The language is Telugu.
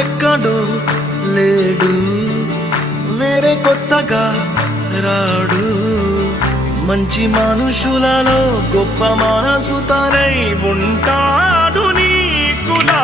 ఎక్కడో లేడు, వేరే కొత్తగా రాడు. మంచి మనుషులలో గొప్ప మనసు తనై ఉంటాడు నీకులా.